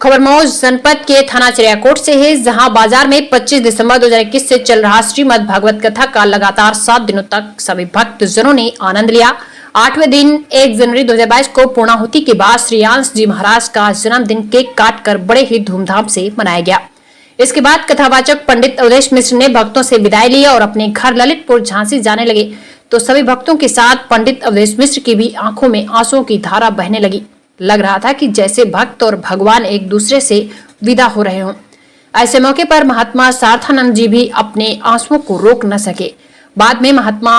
खबर मौज जनपद के थाना चिड़ियाकोट से है, जहां बाजार में 25 दिसंबर 2021 से चल रहा श्रीमद् भागवत कथा का लगातार 7 दिनों तक सभी भक्त जनों ने आनंद लिया। 8वें दिन 1 जनवरी 2022 को पूर्णाहुति के बाद श्री अंश जी महाराज का जन्मदिन केक काटकर बड़े ही धूमधाम से मनाया गया। इसके बाद कथावाचक पंडित अवधेश मिश्र ने भक्तों से विदाई ली और अपने घर ललितपुर झांसी जाने लगे, तो सभी भक्तों के साथ पंडित अवधेश मिश्र की भी आंखों में आंसुओं की धारा बहने लगी। लग रहा था कि जैसे भक्त और भगवान एक दूसरे से विदा हो रहे हों। ऐसे मौके पर महात्मा सार्थानंद जी भी अपने आंसुओं को रोक न सके। बाद में महात्मा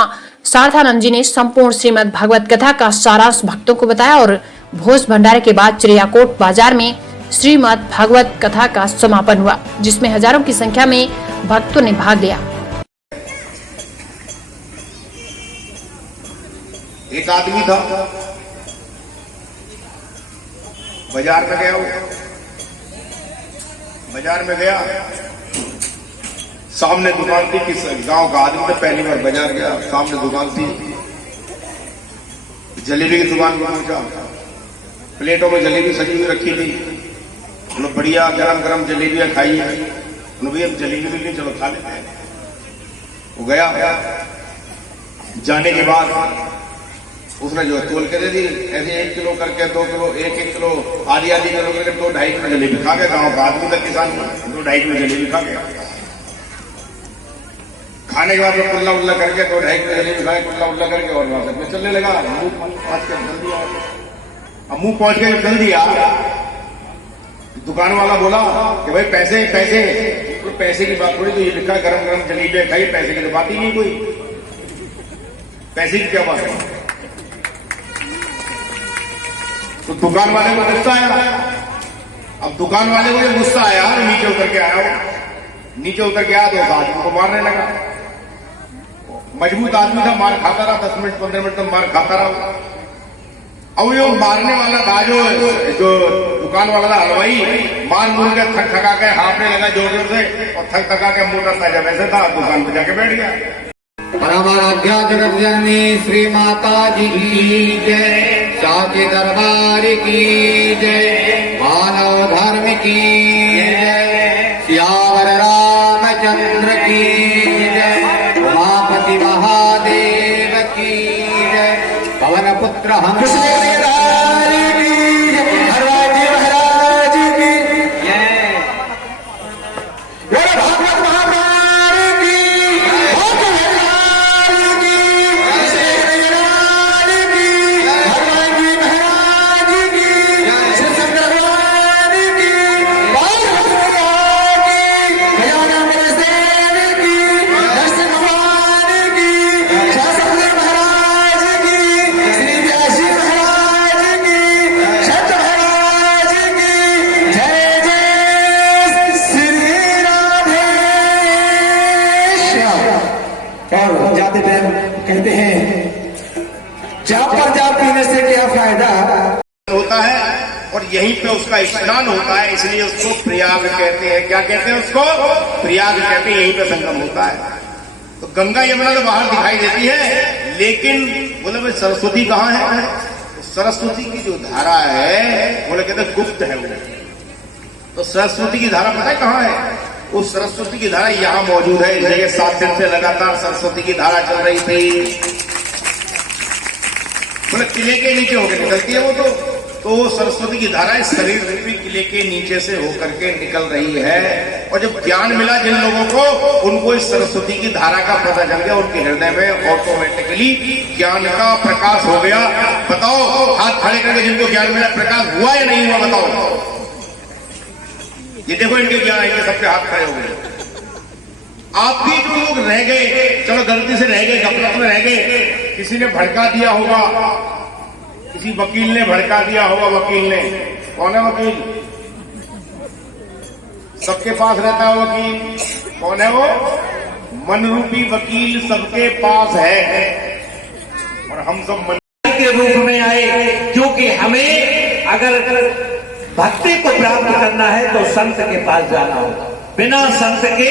सार्थानंद जी ने संपूर्ण श्रीमद् भागवत कथा का सारांश भक्तों को बताया और भोज भंडारे के बाद चिड़ियाकोट बाजार में श्रीमद् भागवत कथा का समापन हुआ, जिसमें हजारों की संख्या में भक्तों ने भाग लिया। एक आदमी था, बाजार में गया, बाजार में गया, सामने दुकान थी। किस गांव का आदमी था, पहली बार बाजार गया, सामने दुकान थी, जलेबी की दुकान पर पहुंचा। प्लेटों में जलेबी सजी हुई रखी थी। उन्होंने बढ़िया गरम गरम जलेबियां खाई है। उन्होंने भैया जलेबी मिली, चलो खा लेते हैं। वो गया, जाने के बाद उसने जो तोल के दे दी, ऐसे 1 किलो करके 2 किलो, 1 किलो, आधी किलो करके 2-2.5 किलो जलेबी खा गया। गांव का आदमी तक किसान 2-2.5 किलो जलेबी खा गया। खाने के बाद में कुल्ला उल्ला करके 2-2.5 किलो जलेबी खाए, कुल्ला उल्ला करके और वहां से चलने लगा। मुंह पहुंच के जल दिया। अब मुंह पहुंच के जल दिया, दुकान वाला बोला कि भाई पैसे पैसे, तो पैसे की बात थोड़ी, तो ये लिखा गरम गरम जलेबियां खाई, पैसे की तो बात ही नहीं कोई। पैसे की क्या बात है? तो दुकान वाले को गुस्सा आया। अब दुकान वाले को जब गुस्सा आया, नीचे उतर के आया, नीचे उतर के आया तो आदमी को मारने लगा। मजबूत आदमी था, मार खाता रहा, 10 मिनट 15 मिनट तक मार खाता रहा। अब वो मारने वाला था, जो दुकान वाला था हलवाई, मार मुड़ के थक थका के हाफने लगा जोर जोर से, और थक थका के मोटा ताजा वैसे था, दुकान पे जाके बैठ गया। परमाराध्या जगत जननी श्री माता जी की जय, साके दरबार की जय, मानव धर्म की जय, सियावर रामचंद्र की जय, उमापति महादेव की जय, पवन पुत्र हंस और जाते टाइम कहते हैं जा पर जा पीने से क्या फायदा होता है, और यहीं पे उसका स्नान होता है, इसलिए उसको प्रयाग कहते हैं। क्या कहते हैं उसको? प्रयाग कहते हैं। यहीं पे संगम होता है। तो गंगा यमुना तो बाहर दिखाई देती है, लेकिन बोले भाई सरस्वती कहाँ है? तो सरस्वती की जो धारा है, बोले कहते हैं गुप्त है वो। तो सरस्वती की धारा पता है कहाँ है? उस सरस्वती की धारा यहाँ मौजूद है। इसलिए 7 दिन से लगातार सरस्वती की धारा चल रही थी। बोले किले के नीचे होकर निकलती है वो। तो सरस्वती की धारा इस शरीर रूपी किले के नीचे से होकर के निकल रही है। और जब ज्ञान मिला जिन लोगों को, उनको इस सरस्वती की धारा का पता चल गया, उनके हृदय में ऑटोमेटिकली ज्ञान का प्रकाश हो गया। बताओ, हाथ खड़े करके जिनको ज्ञान मिला, प्रकाश हुआ या नहीं हुआ? बताओ। ये देखो इनके ज्ञान, इनके सबके हाथ खड़े हो गए। आप भी जो लोग रह गए, चलो गलती से रह गए, गफलत में रह गए, किसी ने भड़का दिया होगा, किसी वकील ने भड़का दिया होगा। वकील ने, कौन है वकील? सबके पास रहता है वकील। कौन है वो? मन रूपी वकील सबके पास है। और हम सब मन के रूप में आए, क्योंकि हमें अगर भक्ति को प्राप्त करना है तो संत के पास जाना होगा। बिना संत के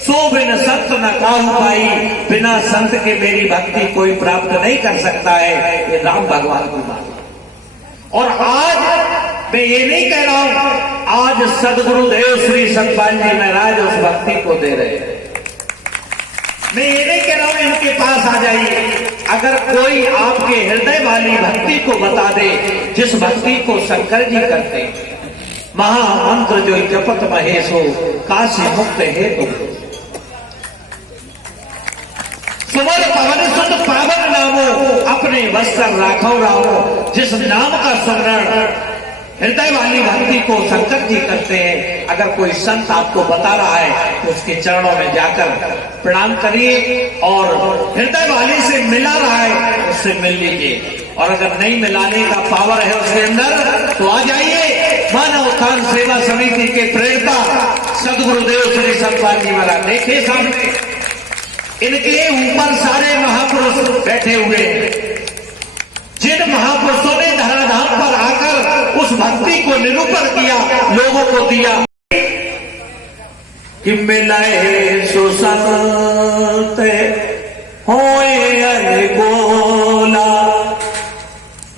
सो बिन संत न काहू पाई, बिना संत के मेरी भक्ति कोई प्राप्त नहीं कर सकता है। ये राम भगवान की बात। और आज मैं ये नहीं कह रहा हूं आज सदगुरुदेव श्री सतपाल जी महाराज उस भक्ति को दे रहे हैं। मैं ये नहीं कह रहा हूं इनके पास आ जाइए। अगर कोई आपके हृदय वाली भक्ति को बता दे, जिस भक्ति को शंकर जी करते हैं, महामंत्र जो जपत महेश हो काशी मुक्त है तो सुमन पवन सुत पावन नामो अपने वस्त्र राखो रामो। जिस नाम का स्मरण हृदय वाली भक्ति को शंकर जी करते हैं, अगर कोई संत आपको बता रहा है तो उसके चरणों में जाकर प्रणाम करिए, और हृदय वाली से मिला रहा है उससे मिल लीजिए, और अगर नहीं मिलाने का पावर है उसके अंदर तो आ जाइए। मानव उत्थान सेवा समिति के प्रेरता सदगुरुदेव श्री सतपाल जी महाराज, देखिए सामने इनके ऊपर सारे महापुरुष बैठे हुए हैं। जिन महापुरुषों ने धराधाम पर आकर उस भक्ति को निरूपण किया, लोगों को दिया कि मिलाए सुसंत होए अनगोला।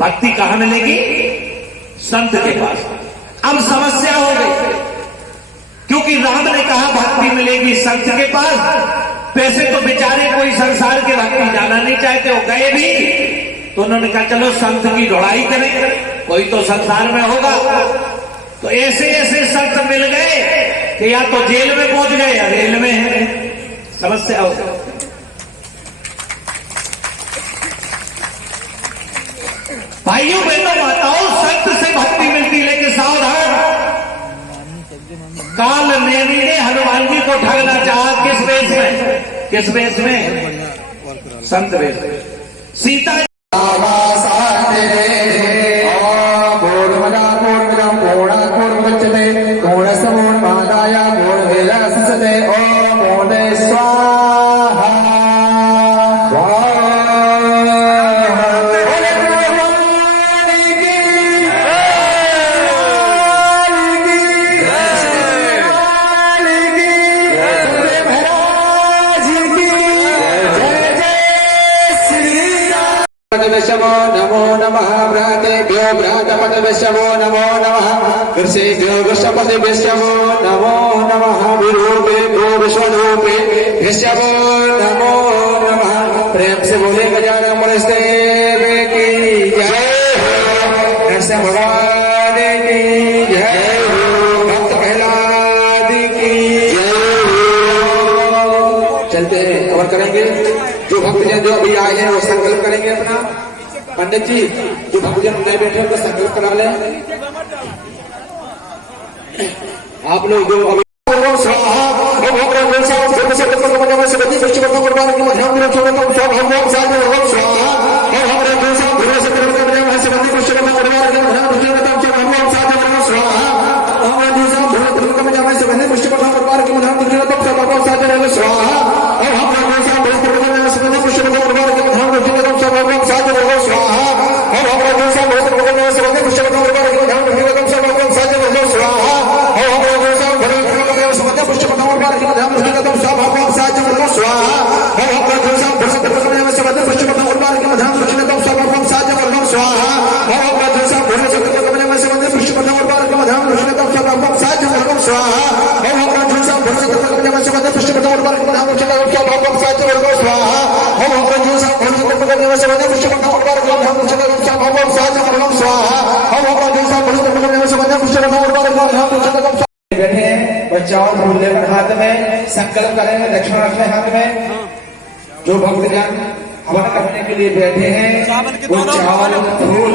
भक्ति कहां मिलेगी? संत के पास। अब समस्या हो गई, क्योंकि राम ने कहा भक्ति मिलेगी संत के पास। वैसे तो बेचारे कोई संसार के भक्ति जाना नहीं चाहते, वो गए भी, तो उन्होंने कहा चलो संत की ढुलाई करें, कोई तो संसार में होगा। तो ऐसे ऐसे संत मिल गए कि या तो जेल में पहुंच गए या रेल में है। समस्या हो गई। भाइयों बहनों माताओं, संत से भक्ति मिलती, लेकिन सावधान, काल नेमी ने हनुमान जी को ठगना चाहा। किस वेश में? किस वेश में? संत वेश में। सीता नमो नमः भ्रातेभ्यो भ्रातपतिभ्यो नमो नमः कृषेभ्यो वृषपतिभ्यो नमो नमः विरूपेभ्यो विश्वरूपेभ्यो नमो नमः। प्रेम से बोले गजानन देव की जय हो, ऐसे भगवान की जय हो, भक्त प्रहलाद की जय हो। चलते हैं, कवर करेंगे। जो भक्तजन जो अभी आए हैं वो संकल्प करेंगे अपना। पंडित जी, जो भक्तजन नए बैठे हैं संकल्प करा लें। आप लोग जो अभी बैठे हैं, बच्चा और फूल लेकर हाथ में संकल्प करेंगे, दक्षिण रखने हाथ में। जो भक्तजन हवन करने के लिए बैठे हैं वो चावल फूल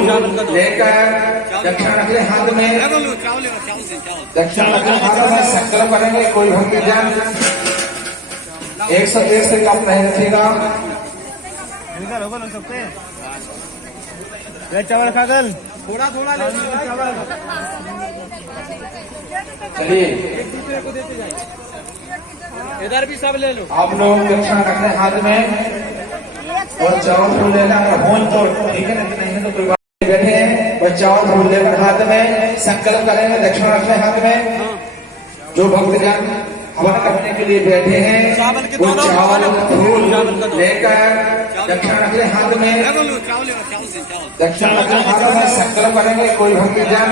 लेकर दक्षिण रखने हाथ में, दक्षिण रखने हाथ में संकल्प करेंगे। कोई भक्तजन 101 से कम नहीं रखेगा। चावल खागल थोड़ा थोड़ा चावल। चलिए इधर भी सब ले लो। आप लोग दक्षिण रखने हाथ में और चावल फूल लेना। होल तो ठीक है, नहीं है तो कोई बात नहीं। बैठे हैं और चावल फूल लेकर हाथ में संकल्प करेंगे, दक्षिण रखने हाथ में। जो भक्तजन हवन करने के लिए बैठे हैं वो चावल फूल लेकर दक्षिण अगले हाथ में दक्षिण अगले हाथ में संकल्प करेंगे। कोई भक्तजन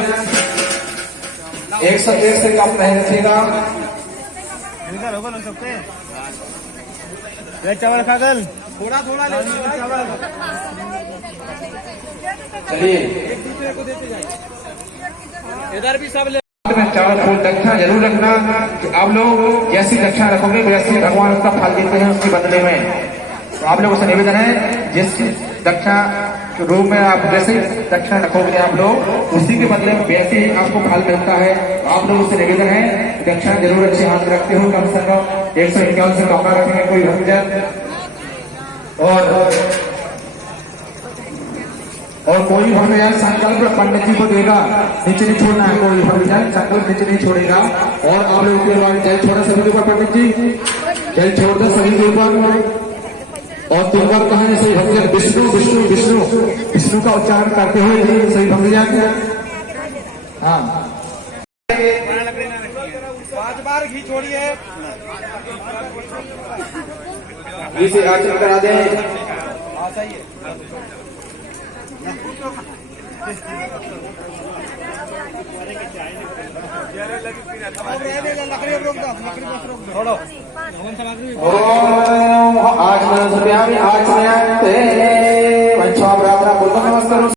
101 से कम नहीं रखिएगा। चावल खागल थोड़ा थोड़ा ले लो चावल। चलिए एक दूसरे को देते जाए। इधर भी सब ले। चावल फूल दक्षिणा जरूर रखना। आप लोग जैसी दक्षिणा रखोगे वैसे भगवान उसका फल देते हैं उसके बदले में। तो आप लोगों से निवेदन है जिस दक्षिणा के रूप में आप जैसे दक्षिणा रखोगे आप लोग उसी के बदले में वैसे ही आपको फल मिलता है। तो आप लोगों से निवेदन है दक्षिणा जरूर अच्छे हाथ रखते हो। कम से कम 151 से कम रखेंगे कोई भक्तजन। और कोई भक्तजन संकल्प पंडित जी को देगा, नीचे नहीं छोड़ना है। कोई भक्तजन संकल्प नीचे नहीं छोड़ेगा। और आप लोगों के द्वारा जल छोड़ा सभी के ऊपर। पंडित जी जल छोड़ दो सभी के ऊपर। और 3 बार कहा सही भक्तजन विष्णु विष्णु विष्णु विष्णु का उच्चारण करते हुए सही भक्तजन। हाँ 5 बार घी छोड़िए। इसे आचरण करा दे। हाँ सही है। लकड़ी रोक दो, लकड़ी बस रोक दो। छोड़ो ओम आज नमस्ते।